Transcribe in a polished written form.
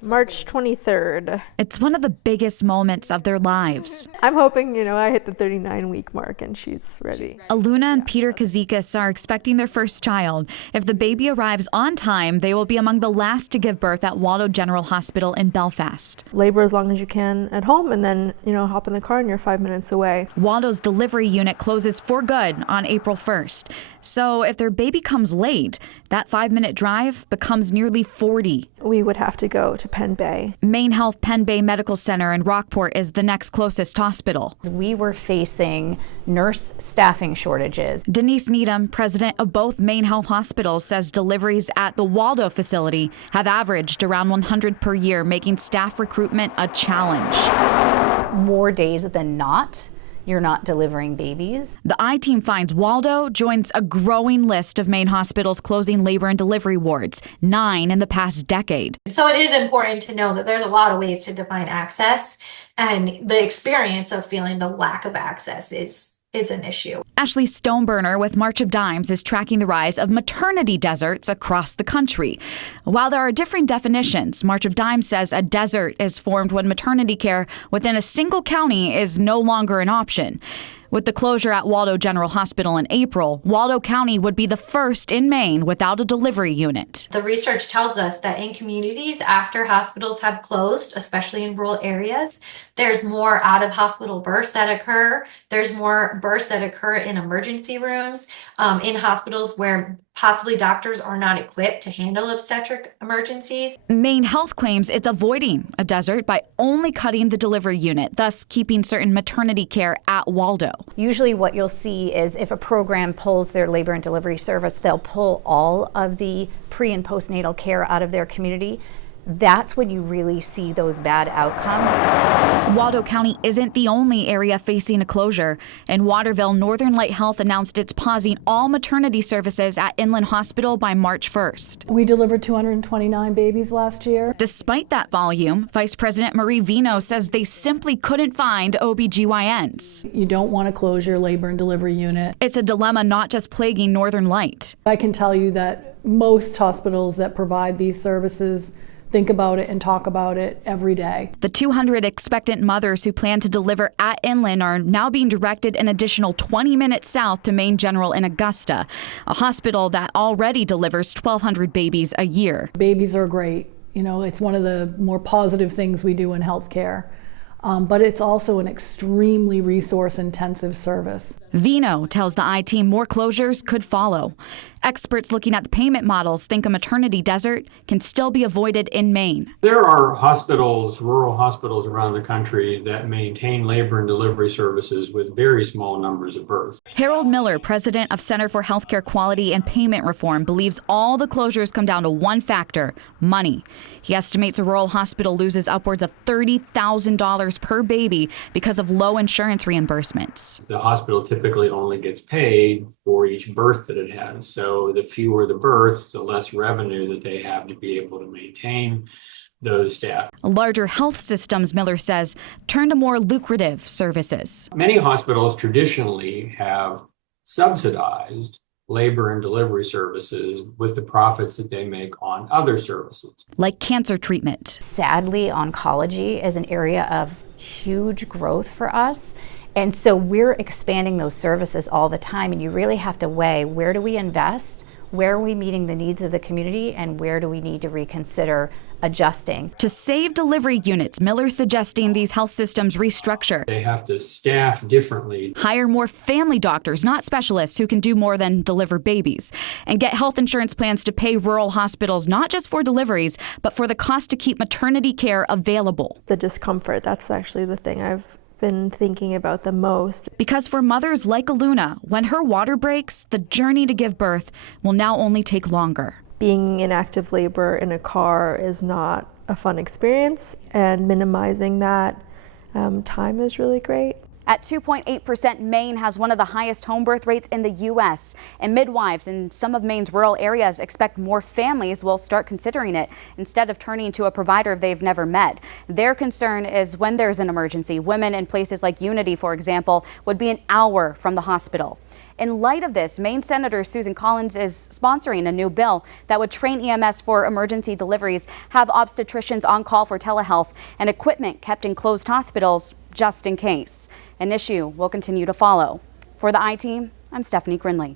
March 23rd. It's one of the biggest moments of their lives. I'm hoping, I hit the 39-week mark and she's ready. Aluna and Peter Kazikas are expecting their first child. If the baby arrives on time, they will be among the last to give birth at Waldo General Hospital in Belfast. Labor as long as you can at home and then, hop in the car and you're 5 minutes away. Waldo's delivery unit closes for good on April 1st. So if their baby comes late, that 5-minute drive becomes nearly 40. We would have to go to Penn Bay. Maine Health Penn Bay Medical Center in Rockport is the next closest hospital. We were facing nurse staffing shortages. Denise Needham, president of both Maine Health hospitals, says deliveries at the Waldo facility have averaged around 100 per year, making staff recruitment a challenge. More days than not, you're not delivering babies. The I-Team finds Waldo joins a growing list of Maine hospitals closing labor and delivery wards, 9 in the past decade. So it is important to know that there's a lot of ways to define access, and the experience of feeling the lack of access is an issue. Ashley Stoneburner with March of Dimes is tracking the rise of maternity deserts across the country. While there are different definitions, March of Dimes says a desert is formed when maternity care within a single county is no longer an option. With the closure at Waldo General Hospital in April, Waldo County would be the first in Maine without a delivery unit. The research tells us that in communities after hospitals have closed, especially in rural areas, there's more out-of-hospital births that occur. There's more births that occur in emergency rooms, in hospitals where possibly doctors are not equipped to handle obstetric emergencies. Maine Health claims it's avoiding a desert by only cutting the delivery unit, thus keeping certain maternity care at Waldo. Usually what you'll see is if a program pulls their labor and delivery service, they'll pull all of the pre- and postnatal care out of their community. That's when you really see those bad outcomes. Waldo County isn't the only area facing a closure. In Waterville, Northern Light Health announced it's pausing all maternity services at Inland Hospital by March 1st. We delivered 229 babies last year. Despite that volume, Vice President Marie Vino says they simply couldn't find OBGYNs. You don't want to close your labor and delivery unit. It's a dilemma not just plaguing Northern Light. I can tell you that most hospitals that provide these services think about it and talk about it every day. The 200 expectant mothers who plan to deliver at Inland are now being directed an additional 20 minutes south to Maine General in Augusta, a hospital that already delivers 1,200 babies a year. Babies are great. It's one of the more positive things we do in healthcare. But it's also an extremely resource-intensive service. Vino tells the I-Team more closures could follow. Experts looking at the payment models think a maternity desert can still be avoided in Maine. There are hospitals, rural hospitals around the country that maintain labor and delivery services with very small numbers of births. Harold Miller, president of Center for Healthcare Quality and Payment Reform, believes all the closures come down to one factor: money. He estimates a rural hospital loses upwards of $30,000 per baby because of low insurance reimbursements. The hospital typically only gets paid for each birth that it has. So the fewer the births, the less revenue that they have to be able to maintain those staff. Larger health systems, Miller says, turn to more lucrative services. Many hospitals traditionally have subsidized labor and delivery services with the profits that they make on other services. Like cancer treatment. Sadly, oncology is an area of huge growth for us. And so we're expanding those services all the time, and you really have to weigh, where do we invest, where are we meeting the needs of the community, and where do we need to reconsider adjusting. To save delivery units, Miller's suggesting these health systems restructure. They have to staff differently. Hire more family doctors, not specialists, who can do more than deliver babies. And get health insurance plans to pay rural hospitals not just for deliveries, but for the cost to keep maternity care available. The discomfort, that's actually the thing I've been thinking about the most. Because for mothers like Aluna, when her water breaks, the journey to give birth will now only take longer. Being in active labor in a car is not a fun experience, and minimizing that time is really great. At 2.8%, Maine has one of the highest home birth rates in the U.S. And midwives in some of Maine's rural areas expect more families will start considering it instead of turning to a provider they've never met. Their concern is when there's an emergency. Women in places like Unity, for example, would be an hour from the hospital. In light of this, Maine Senator Susan Collins is sponsoring a new bill that would train EMS for emergency deliveries, have obstetricians on call for telehealth, and equipment kept in closed hospitals just in case. An issue we'll continue to follow. For the I-Team, I'm Stephanie Grinley.